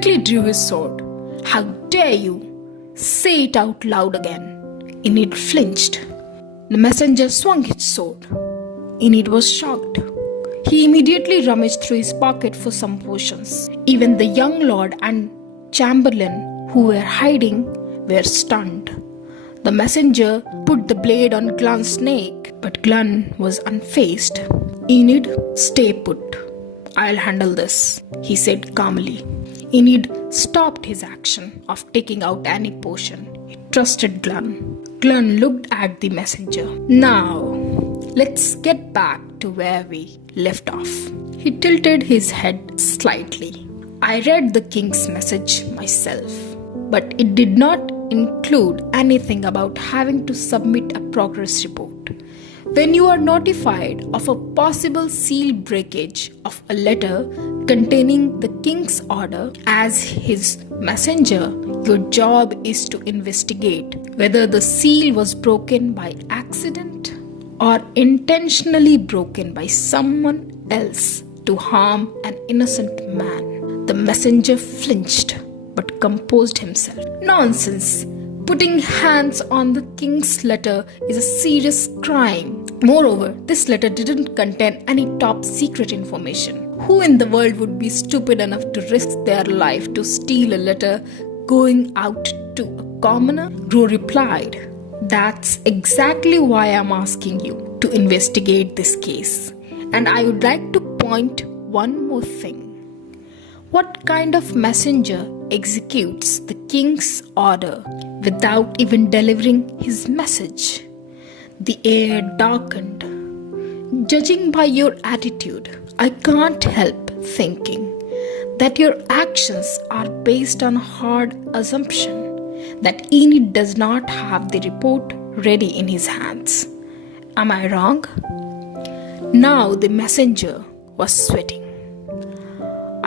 quickly drew his sword. "How dare you? Say it out loud again." Enid flinched. The messenger swung his sword. Enid was shocked. He immediately rummaged through his pocket for some potions. Even the young lord and chamberlain who were hiding were stunned. The messenger put the blade on Glunn's neck, but Glunn was unfazed. "Enid, stay put. I'll handle this," he said calmly. Enid stopped his action of taking out any potion. He trusted Glunn. Glunn looked at the messenger. "Now, let's get back to where we left off." He tilted his head slightly. "I read the king's message myself, but it did not include anything about having to submit a progress report. When you are notified of a possible seal breakage of a letter containing the king's order as his messenger, your job is to investigate whether the seal was broken by accident or intentionally broken by someone else to harm an innocent man." The messenger flinched but composed himself. "Nonsense! Putting hands on the king's letter is a serious crime. Moreover, this letter didn't contain any top secret information. Who in the world would be stupid enough to risk their life to steal a letter going out to a commoner?" Gro replied, "That's exactly why I'm asking you to investigate this case. And I would like to point one more thing. What kind of messenger executes the king's order without even delivering his message?" The air darkened. "Judging by your attitude, I can't help thinking that your actions are based on a hard assumption that Enid does not have the report ready in his hands. Am I wrong?" Now the messenger was sweating.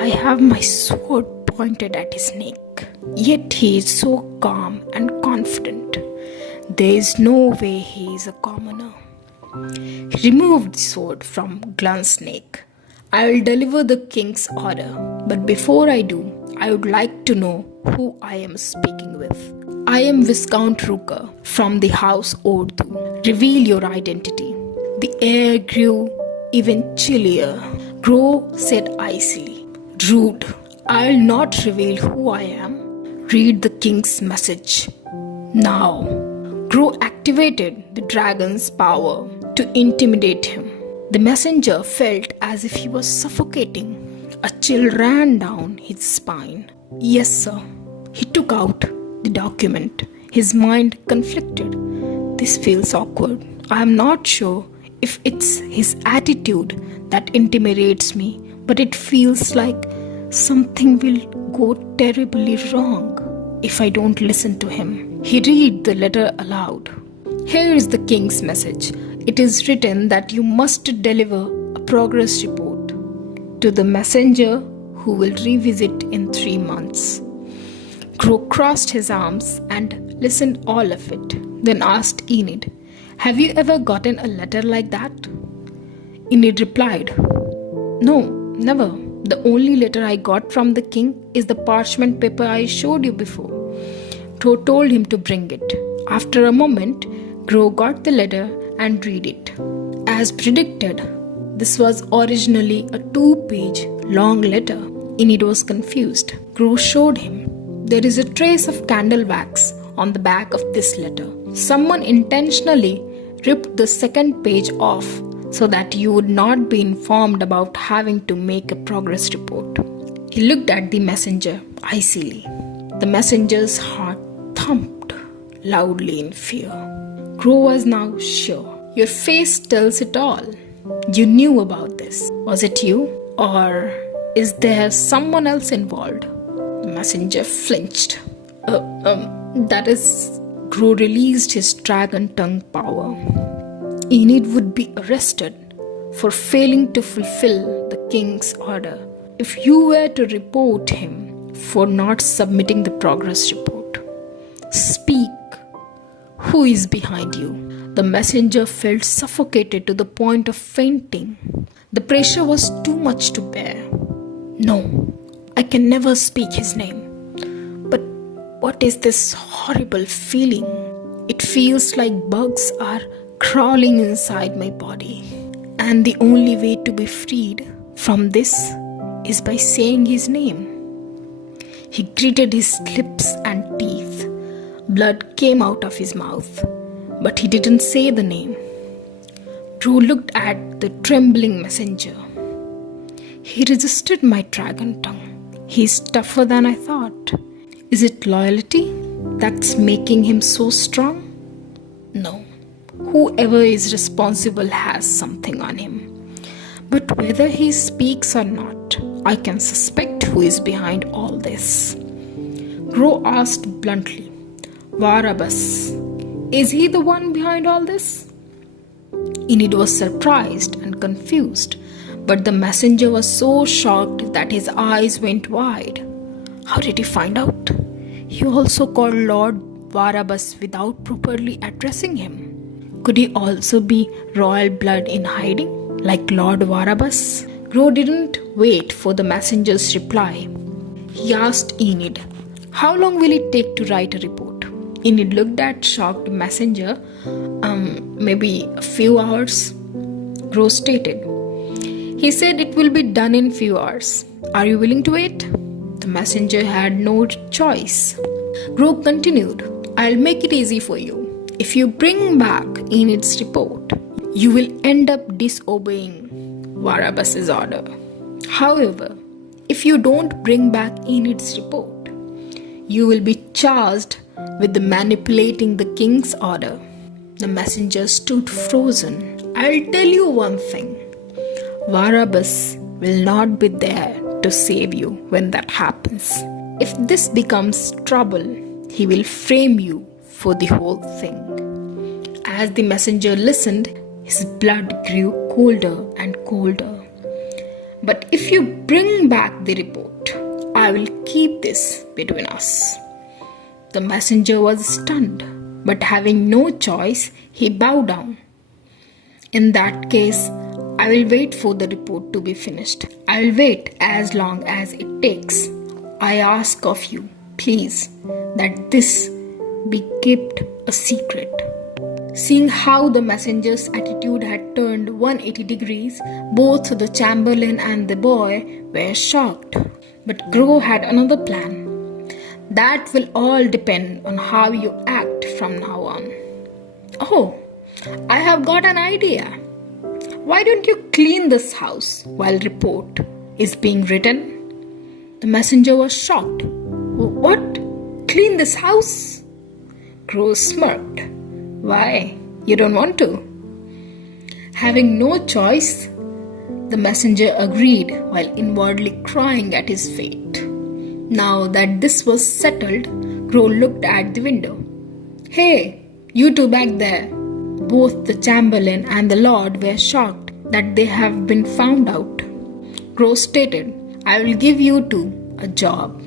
"I have my sword pointed at his neck, yet he is so calm and confident. There is no way he is a commoner." He removed the sword from Glunn's neck. "I will deliver the king's order, but before I do, I would like to know who I am speaking with. I am Viscount Rooker from the House Ordu. Reveal your identity." The air grew even chillier. Gro said icily, "Rude. I'll not reveal who I am. Read the king's message now." Gro activated the dragon's power to intimidate him. The messenger felt as if he was suffocating. A chill ran down his spine. "Yes, sir." He took out the document. His mind conflicted. "This feels awkward. I am not sure if it's his attitude that intimidates me, but it feels like something will go terribly wrong if I don't listen to him." He read the letter aloud. "Here is the king's message. It is written that you must deliver a progress report to the messenger who will revisit in 3 months." Gro crossed his arms and listened all of it, then asked Enid, "Have you ever gotten a letter like that?" Enid replied, "No, never. The only letter I got from the king is the parchment paper I showed you before." Gro told him to bring it. After a moment, Gro got the letter and read it. As predicted, this was originally a 2-page long letter. Enid was confused. Gro showed him. "There is a trace of candle wax on the back of this letter. Someone intentionally ripped the second page off so that you would not be informed about having to make a progress report." He looked at the messenger icily. The messenger's heart thumped loudly in fear. Gro was now sure. "Your face tells it all. You knew about this. Was it you? Or is there someone else involved?" The messenger flinched. That is..." Gro released his dragon tongue power. "Enid would be arrested for failing to fulfill the king's order if you were to report him for not submitting the progress report. Speak. Who is behind you?" The messenger felt suffocated to the point of fainting. The pressure was too much to bear. "No, I can never speak his name. But what is this horrible feeling? It feels like bugs are crawling inside my body. And the only way to be freed from this is by saying his name. He gritted his lips and teeth. Blood came out of his mouth, but he didn't say the name. Drew looked at the trembling messenger. He resisted my dragon tongue. He's tougher than I thought. Is it loyalty that's making him so strong? No. Whoever is responsible has something on him. But whether he speaks or not, I can suspect who is behind all this. Grow asked bluntly, Varabas, is he the one behind all this? Enid was surprised and confused, but the messenger was so shocked that his eyes went wide. How did he find out? He also called Lord Varabas without properly addressing him. Could he also be royal blood in hiding, like Lord Varabas? Grow didn't wait for the messenger's reply. He asked Enid, how long will it take to write a report? Enid looked at shocked messenger. Maybe a few hours, Grow stated. He said it will be done in few hours. Are you willing to wait? The messenger had no choice. Grow continued, I'll make it easy for you. If you bring back Enid's report, you will end up disobeying Varabas's order. However, if you don't bring back Enid's report, you will be charged with manipulating the king's order. The messenger stood frozen. I'll tell you one thing. Varabas will not be there to save you when that happens. If this becomes trouble, he will frame you for the whole thing. As the messenger listened, his blood grew colder and colder. But if you bring back the report, I will keep this between us. The messenger was stunned, but having no choice, he bowed down. In that case, I will wait for the report to be finished. I will wait as long as it takes. I ask of you, please, that this be kept a secret. Seeing how the messenger's attitude had turned 180 degrees, both the chamberlain and the boy were shocked. But Grow had another plan. That will all depend on how you act from now on. Oh, I have got an idea. Why don't you clean this house while report is being written? The messenger was shocked. What? Clean this house? Grow smirked. Why? You don't want to? Having no choice, the messenger agreed while inwardly crying at his fate. Now that this was settled, Grow looked at the window. Hey, you two back there. Both the chamberlain and the lord were shocked that they have been found out. Grow stated, I will give you two a job.